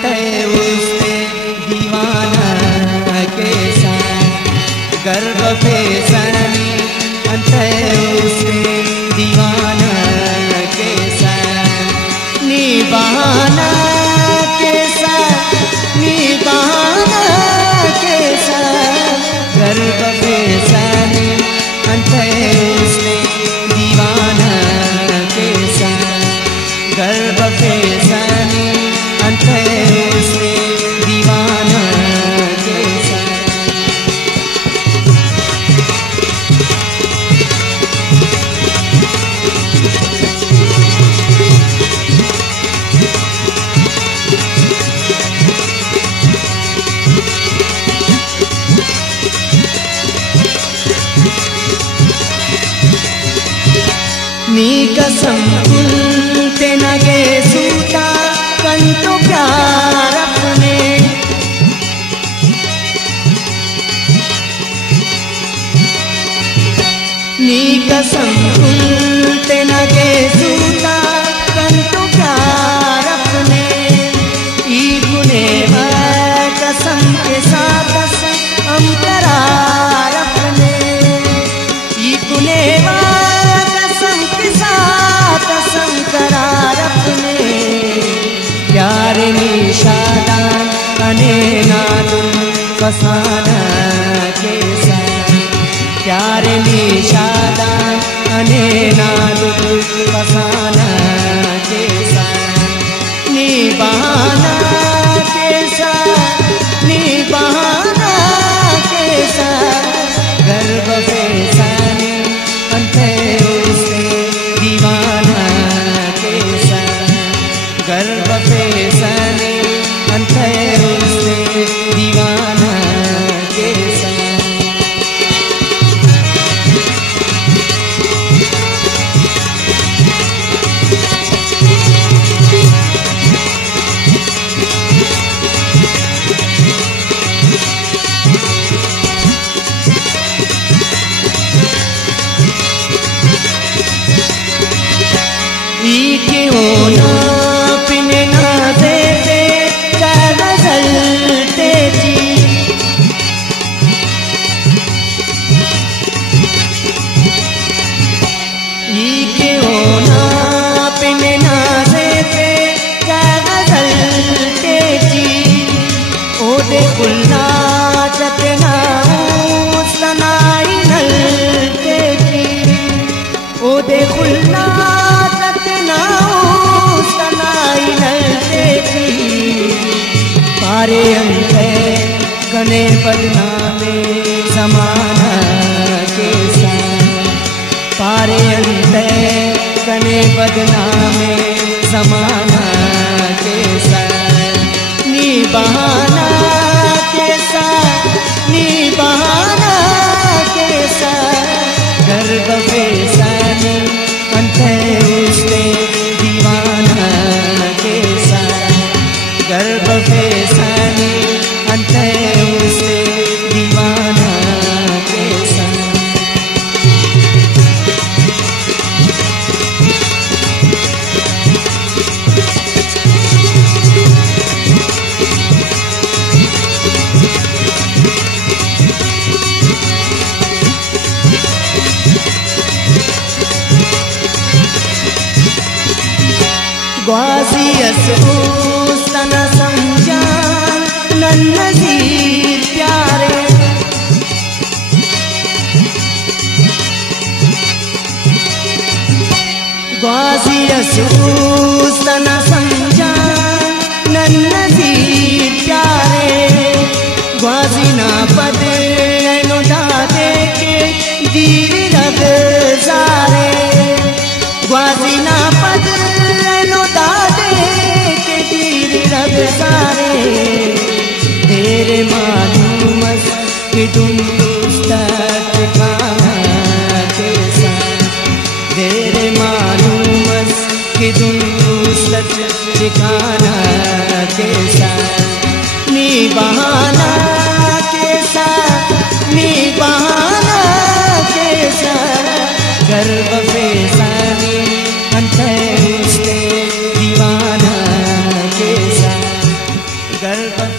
तय उससे दीवाना कैसा गर्व फैसनी तय उससे दीवाना कैसा निभाना कैसा निभाना कैसा गर्व फैसनी तय उससे दीवाना कैसा गर्व फैसनी उससे दीवाना कैसा नी कसम कुलते नगे सूता कंटो प्यार अपने नी कसम कुलते नगे सूता कंटो प्यार अपने ई गुने कसम के साथ हम करार अपने ई गुने कसम के साथ हम करार अपने प्यार निशादान अने नादुल फसाना कैसा प्यार निशादान अने नादुल फसाना कैसा निभाना कैसा निभाना कैसा गर्व फैसने अंतः उससे दीवाना कैसा गर्व फैसने अंतः उससे दीवाना कैसा क्यों ना पिने ना देते गजलते जी क्यों ना पिने ना देते गजलते जी ओदे कुलना चतना सनाई नलते जी ओदे कुलना सनाई नलते जी पारे अंते कने बदनामे समाना कैसा पारे अंते कने बदनामे समाना कैसा निभाना कैसा निभाना कैसा गर्व फैसने अंतः उससे दीवाना कैसा गर्व फैसने अंतः उससे दीवाना कैसा ग्वाजियस उस्तन समझान नन्नजीर प्यारे ग्वाजियस उस्तन समझान नन्नजीर प्यारे ग्वाजिना पद नो दादे के दीर रग सारे ग्वाजिना पद दादे के तीर रग सारे तेरे मालूम कि तुम ठिकाना कैसा तेरे मालूम कि तुम ठिकाना कैसा निभाना कैसा निभाना कैसा गर्व फैसने अंतः उससे दीवाना कैसा गर्भ